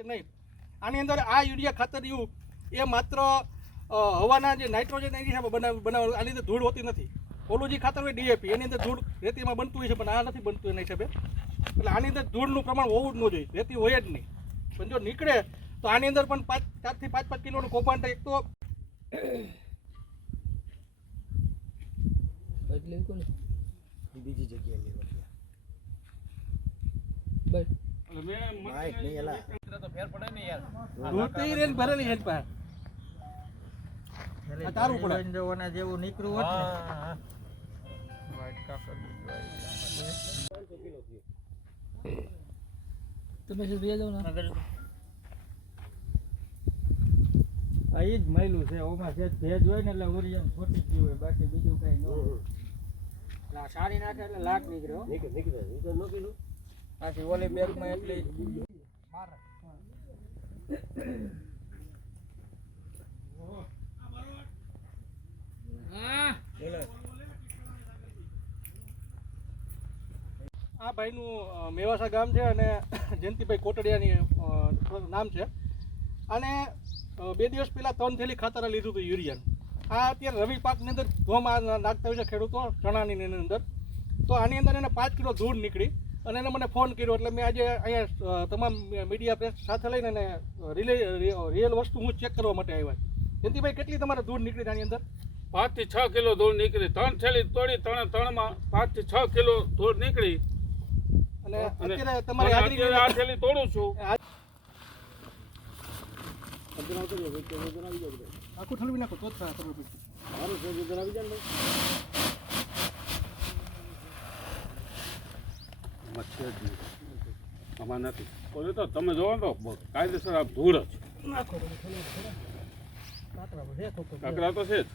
કે નહીં? આની અંદર આ યુરિયા ખાતર રહ્યું એ માત્ર હવાના જે નાઇટ્રોજન એની હિસાબે બનાવ બનાવ આની અંદર ધૂળ હોતી નથી. ઓલું જે ખાતર હોય ડીએપી એની અંદર ધૂળ રેતીમાં બનતું હોય છે પણ આ નથી બનતું એના હિસાબે. એટલે આની અંદર ધૂળનું પ્રમાણ હોવું જ ન જોઈએ રેતી હોય જ નહીં. પણ જો નીકળે તો આની અંદર પણ પાંચ ચારથી પાંચ પાંચ કિલોનું કૌભાંડ એક તો બીજી જગ્યાએ લેવા ગયા. બસ. નીકળ્યું તમે શું બે જાવ ને આ જ મયલું છે ઓમાં જે ભેજ હોય ને એટલે ઉરિયન ખોટી ગયું હોય બાકી બીજું કઈ ન હોય. સારી નાખે એટલે લાખ નીકળ્યો નીકળ્યો નીકળ્યો નીકળ. આથી ઓલી બેગમાં એટલી. આ ભાઈનું મેવાસા ગામ છે અને જયંતિભાઈ કોટડિયાની નામ છે. અને બે દિવસ પહેલાં ત્રણ થેલી ખાતર લીધું હતું યુરિયાનું. આ અત્યારે રવિ પાકની અંદર ધોમ નાખતા હોય છે ખેડૂતો, ચણાની અંદર. તો આની અંદર એને પાંચ કિલો ધૂળ નીકળી. અને એને મને ફોન કર્યો એટલે મેં આજે અહીંયા તમામ મીડિયા પ્રેસ સાથે લઈને એને રિલે રિયલ વસ્તુ હું ચેક કરવા માટે આવ્યા જયંતિભાઈ કેટલી તમારે ધૂળ નીકળી આની અંદર? પાંચથી છ કિલો ધૂળ નીકળી. ત્રણ થેલી તોડી ત્રણ ત્રણમાં પાંચથી છ કિલો ધૂળ નીકળી. અને અત્યારે તમારી આ થેલી તોડું છું. આખું ઠલવી નાખો તો જ સારું છે જો આવી જાય ને મચ્છર જ નથી ઓલી તો તમે જોવો તો કાયદેસર આ ધૂળ જ. કાંકરા તો છે જ